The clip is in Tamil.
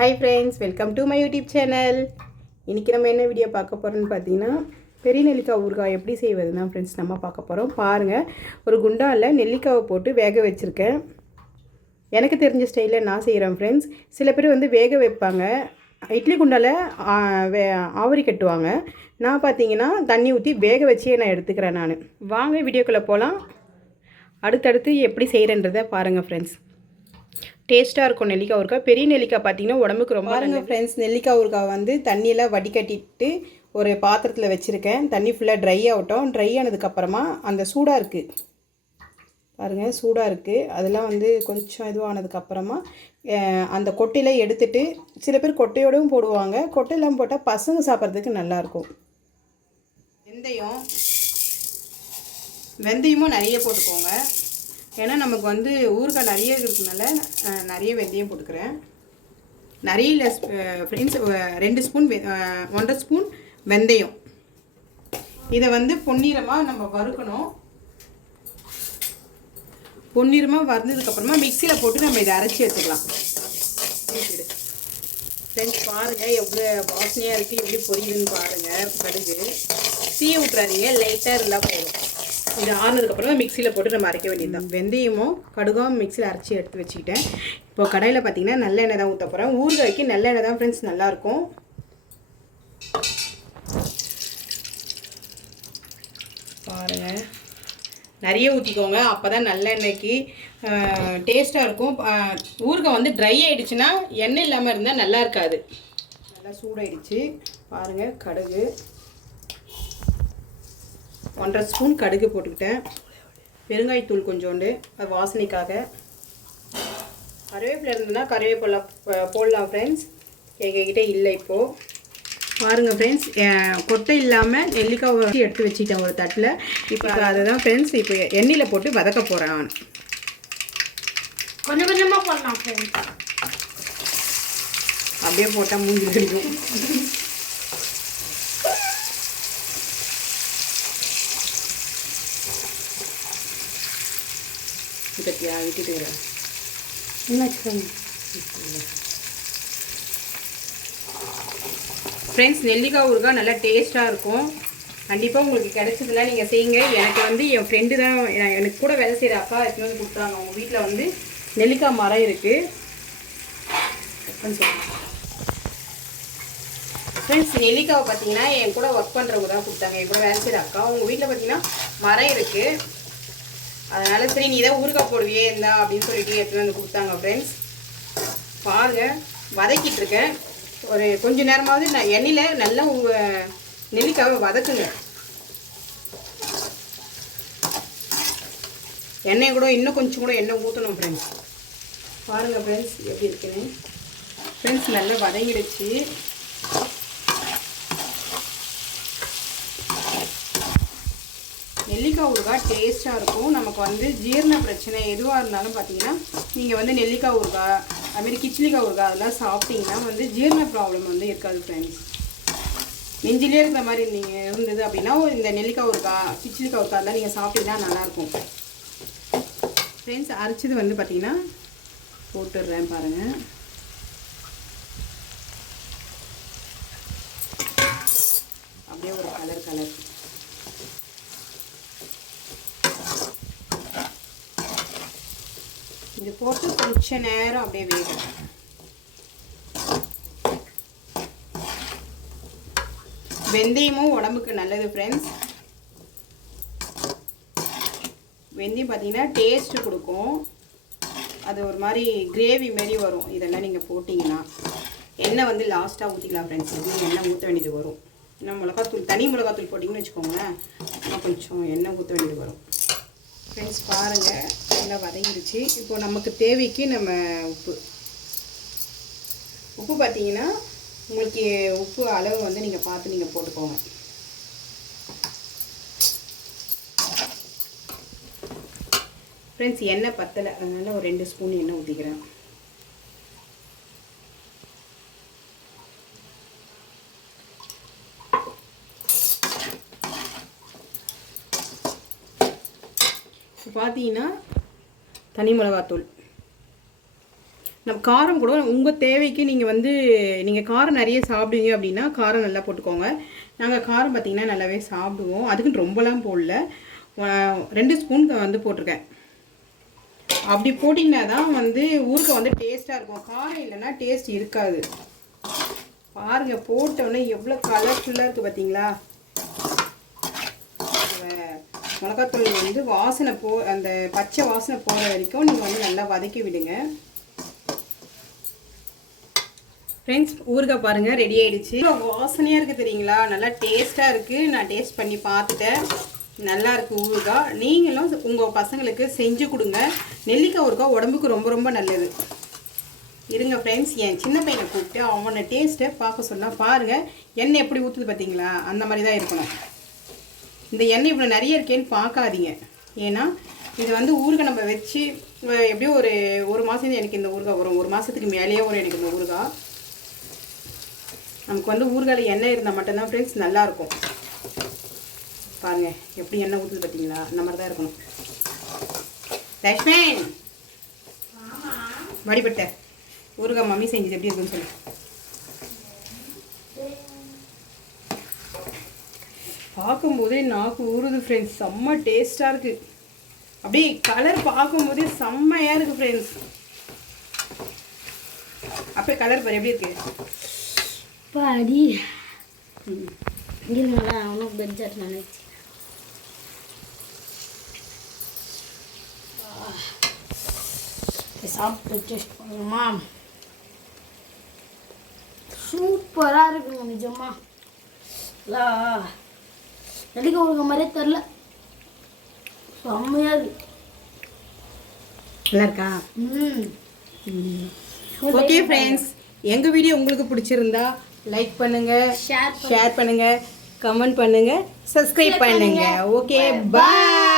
Hi friends, welcome to my YouTube channel. இன்றைக்கி நம்ம என்ன வீடியோ பார்க்க போகிறோம்னு பார்த்தீங்கன்னா, பெரிய நெல்லிக்காய் ஊறுகாய் எப்படி செய்வது தான் ஃப்ரெண்ட்ஸ் நம்ம பார்க்க போகிறோம். பாருங்கள், ஒரு குண்டாவில் நெல்லிக்காவை போட்டு வேக வச்சுருக்கேன். எனக்கு தெரிஞ்ச ஸ்டைலில் நான் செய்கிறேன் ஃப்ரெண்ட்ஸ். சில பேர் வந்து வேக வைப்பாங்க, இட்லி குண்டாவில் ஆவரி கட்டுவாங்க. நான் பார்த்தீங்கன்னா தண்ணி ஊற்றி வேக வச்சே நான் எடுத்துக்கிறேன். நான் வாங்க வீடியோக்குள்ளே போகலாம். அடுத்தடுத்து எப்படி செய்கிறேன்றதை பாருங்கள் ஃப்ரெண்ட்ஸ். டேஸ்ட்டாக இருக்கும் நெல்லிக்காய் ஊறுகாய். பெரிய நெல்லிக்காய் பார்த்தீங்கன்னா உடம்புக்கு ரொம்ப பாருங்கள் ஃப்ரெண்ட்ஸ். நெல்லிக்காய் ஊறுகாய் வந்து தண்ணியெல்லாம் வடிகட்டிட்டு ஒரு பாத்திரத்தில் வச்சுருக்கேன். தண்ணி ஃபுல்லாக ட்ரை ஆகட்டும். ட்ரை ஆனதுக்கப்புறமா அந்த சூடாக இருக்குது பாருங்கள், சூடாக இருக்குது. அதெல்லாம் வந்து கொஞ்சம் இதுவானதுக்கப்புறமா அந்த கொட்டையில் எடுத்துட்டு, சில பேர் கொட்டையோடவும் போடுவாங்க. கொட்டையெல்லாம் போட்டால் பசங்க சாப்பிட்றதுக்கு நல்லாயிருக்கும். வெந்தயமும் நிறைய போட்டுக்கோங்க. ஏன்னா நமக்கு வந்து ஊறுகாய் நிறைய இருக்கிறதுனால நிறைய வெந்தயம் போட்டுக்கிறேன். நிறைய இல்லை ஃப்ரெண்ட்ஸ், 2 ஸ்பூன் 1.5 ஸ்பூன் வெந்தயம். இதை வந்து பொன்னிறமாக நம்ம வறுக்கணும். பொன்னிறமாக வறுந்ததுக்கப்புறமா மிக்சியில் போட்டு நம்ம இதை அரைச்சி எடுத்துக்கலாம். ஃப்ரெண்ட்ஸ் பாருங்கள், எவ்வளோ வாசனையாக இருக்குது, எப்படி பொரியுதுன்னு பாருங்கள். கடுகு தீய விட்றாதீங்க, லைட்டாக இருந்தால் போதும். இது ஆறுனதுக்கப்புறமா மிக்சியில் போட்டு நம்ம அரைக்க வேண்டியது தான். வெந்தயமும் கடுகும் மிக்சியில் அரைச்சி எடுத்து வச்சுக்கிட்டேன். இப்போ கடையில் பார்த்தீங்கன்னா நல்லெண்ணெய் தான் ஊற்ற போகிறேன். ஊறுகாய்க்கு நல்லெண்ணெய் தான் ஃப்ரெண்ட்ஸ் நல்லாயிருக்கும். பாருங்கள், நிறைய ஊற்றிக்கோங்க, அப்போ தான் நல்லெண்ணெய்க்கு டேஸ்ட்டாக இருக்கும். ஊறுகாய் வந்து ட்ரை ஆகிடுச்சுன்னா எண்ணெய் இல்லாமல் இருந்தால் நல்லா இருக்காது. நல்லா சூடாயிடுச்சு பாருங்கள். கடுகு 1.5 ஸ்பூன் கடுகு போட்டுக்கிட்டேன். பெருங்காயத்தூள் கொஞ்சோண்டு, அது வாசனைக்காக. கருவேப்பிலை இருந்ததுன்னா கருவேப்பிலை போடலாம் ஃப்ரெண்ட்ஸ். எங்ககிட்ட இல்லை இப்போது. பாருங்கள் ஃப்ரெண்ட்ஸ், கொட்டை இல்லாமல் நெல்லிக்காய் எடுத்து வச்சுட்டேன் ஒரு தட்டில். இப்போ அதை தான் ஃப்ரெண்ட்ஸ் இப்போ எண்ணெயில் போட்டு வதக்க போகிறேன். நான் கொஞ்சம் கொஞ்சமாக போடலாம் ஃப்ரெண்ட்ஸ். அப்படியே போட்டால் மூஞ்சி கிடைக்கும். பற்றியா விட்டுட்டு ஃப்ரெண்ட்ஸ், நெல்லிக்காய் ஊறுகாய் நல்லா டேஸ்ட்டாக இருக்கும். கண்டிப்பாக உங்களுக்கு கிடைச்சதுல நீங்கள் செய்யுங்க. எனக்கு வந்து என் ஃப்ரெண்டு தான், எனக்கு கூட வேலை செய்கிற அக்கா எடுத்துகிட்டு வந்து கொடுத்தாங்க. அவங்க வீட்டில் வந்து நெல்லிக்காய் மரம் இருக்குது ஃப்ரெண்ட்ஸ். நெல்லிக்காவை பார்த்தீங்கன்னா என் கூட ஒர்க் பண்ணுறவங்க தான் கொடுத்தாங்க. என் கூட வேலை செய்கிற அக்கா. அவங்க வீட்டில் பார்த்தீங்கன்னா மரம் இருக்குது. அதனால் சரி நீ தான் ஊறுகாய் போடுவியே இருந்தா அப்படின்னு சொல்லிட்டு எடுத்துகிட்டு வந்து கொடுத்தாங்க ஃப்ரெண்ட்ஸ். பாருங்கள், வதக்கிட்டு இருக்கேன். ஒரு கொஞ்சம் நேரமாவது நான் எண்ணெயில் நல்லா நெல்லிக்காவை வதக்குங்க. எண்ணெய் கூட இன்னும் கொஞ்சம் கூட எண்ணெய் ஊற்றணும் ஃப்ரெண்ட்ஸ். பாருங்கள் ஃப்ரெண்ட்ஸ் எப்படி இருக்குன்னு. ஃப்ரெண்ட்ஸ் நல்லா வதங்கிடுச்சு. நெல்லிக்காய் ஊறுகாய் டேஸ்ட்டாக இருக்கும். நமக்கு வந்து ஜீரண பிரச்சனை எதுவாக இருந்தாலும் பார்த்தீங்கன்னா நீங்கள் வந்து நெல்லிக்காய் ஊறுகாய், அதுமாரி கிச்சிலிக்காய் ஊறுகாய் அதெல்லாம் சாப்பிட்டீங்கன்னா வந்து ஜீரண ப்ராப்ளம் வந்து இருக்காது ஃப்ரெண்ட்ஸ். நெஞ்சிலே இருக்கிற மாதிரி நீங்கள் இருந்தது அப்படின்னா இந்த நெல்லிக்காய் ஊறுகாய், கிச்சிலிக்காய் ஊறுகாய் அதெல்லாம் நீங்கள் சாப்பிட்டீங்கன்னா நல்லாயிருக்கும் ஃப்ரெண்ட்ஸ். அரைச்சது வந்து பார்த்தீங்கன்னா போட்டுடுறேன் பாருங்கள். அப்படியே ஒரு கலர் இது போட்டு கொஞ்ச நேரம் அப்படியே வேகும். வெந்தயமும் உடம்புக்கு நல்லது ஃப்ரெண்ட்ஸ். வெந்தயம் பார்த்தீங்கன்னா டேஸ்ட்டு கொடுக்கும். அது ஒரு மாதிரி கிரேவி மாரி வரும். இதெல்லாம் நீங்கள் போட்டிங்கன்னா எண்ணெய் வந்து லாஸ்ட்டாக ஊற்றிக்கலாம் ஃப்ரெண்ட்ஸ். எண்ணெய் ஊற்ற வேண்டியது வரும். இன்னும் மிளகாத்தூள், தனி மிளகாத்தூள் போட்டிங்கன்னு வச்சுக்கோங்களேன், இன்னும் கொஞ்சம் எண்ணெய் ஊற்ற வேண்டியது வரும் ஃப்ரெண்ட்ஸ். பாருங்கள், நல்லா வதங்கிடுச்சு. இப்போது நமக்கு தேவைக்கு நம்ம உப்பு பார்த்தீங்கன்னா உங்களுக்கு உப்பு அளவு வந்து நீங்கள் பார்த்து நீங்கள் போட்டுக்கோங்க. ஃப்ரெண்ட்ஸ், எண்ணெய் பத்தலை, அதனால் ஒரு 2 ஸ்பூன் எண்ணெய் ஊற்றிக்கிறேன். இப்போ பார்த்தீங்கன்னா தனி மிளகாத்தூள் நம்ம காரம் கூட உங்கள் தேவைக்கு நீங்கள் வந்து நீங்கள் காரம் நிறைய சாப்பிடுவீங்க அப்படின்னா காரம் நல்லா போட்டுக்கோங்க. நாங்கள் காரம் பார்த்திங்கன்னா நல்லாவே சாப்பிடுவோம். அதுக்குன்னு ரொம்பலாம் போடல, 2 ஸ்பூன் வந்து போட்டிருக்கேன். அப்படி போட்டிங்கன்னா தான் வந்து ஊறுகாய் வந்து டேஸ்ட்டாக இருக்கும். காரம் இல்லைன்னா டேஸ்ட் இருக்காது. பாருங்கள், போட்டோன்னே எவ்வளோ கலர்ஃபுல்லாக இருக்குது பார்த்தீங்களா. மிளகாத்தூள் வந்து வாசனை அந்த பச்சை வாசனை போகிற வரைக்கும் நீங்கள் வந்து நல்லா வதக்கி விடுங்க ஃப்ரெண்ட்ஸ். ஊறுகாய் பாருங்கள் ரெடி ஆகிடுச்சு. வாசனையாக இருக்குது தெரியுங்களா, நல்லா டேஸ்ட்டாக இருக்குது. நான் டேஸ்ட் பண்ணி பார்த்துட்டேன், நல்லா இருக்குது ஊறுகாய். நீங்களும் உங்கள் பசங்களுக்கு செஞ்சு கொடுங்க. நெல்லிக்காய் ஊறுகாய் உடம்புக்கு ரொம்ப ரொம்ப நல்லது. இருங்க ஃப்ரெண்ட்ஸ், என் சின்ன பையனை கூப்பிட்டு அவனை டேஸ்ட்டை பார்க்க சொன்னால் பாருங்கள், எண்ணெய் எப்படி ஊற்றுது பார்த்தீங்களா, அந்த மாதிரி தான் இருக்கணும். இந்த எண்ணெய் இவ்வளோ நிறைய இருக்கேன்னு பார்க்காதீங்க. ஏன்னா இது வந்து ஊறுகாய் நம்ம வச்சு எப்படியும் ஒரு மாதம் எனக்கு இந்த ஊறுகாய் வரும். 1 மாதத்துக்கு மேலேயே வரும் எனக்கு இந்த ஊறுகாய். நமக்கு வந்து ஊறுகாயில் எண்ணெய் இருந்தால் மட்டும்தான் ஃப்ரெண்ட்ஸ் நல்லாயிருக்கும். பாருங்கள் எப்படி எண்ணெய் ஊற்றுது பார்த்தீங்களா, அந்த மாதிரி தான் இருக்கணும். லக்ஷ்மன் வடிபட்ட ஊறுகாய் மம்மி செஞ்சது எப்படி இருக்குன்னு சொல்லு. பார்க்கும்போதே நாக்கு ஊறுது ஃப்ரெண்ட்ஸ், செம்ம டேஸ்ட்டாக இருக்குது. அப்படியே கலர் பார்க்கும்போதே செம்மையாக இருக்குது ஃப்ரெண்ட்ஸ். அப்போ கலர் பாரு எப்படி இருக்கு பாடி. இருங்களா அவனுக்கு பெஞ்சாட்டு நினைச்சு சாப்பிட்டு டேஸ்ட் பண்ணுமா. சூப்பராக இருக்குங்க நிஜமா. நெல்லிக்காய் ஊறுகாய் மாதிரியே தெரில, செம்மையாக இருக்கு. நல்லா இருக்கா? ஓகே ஃப்ரெண்ட்ஸ், எங்கள் வீடியோ உங்களுக்கு பிடிச்சிருந்தா லைக் பண்ணுங்கள், ஷேர் பண்ணுங்கள், கமெண்ட் பண்ணுங்கள், சப்ஸ்கிரைப் பண்ணுங்கள். ஓகே, பாய்.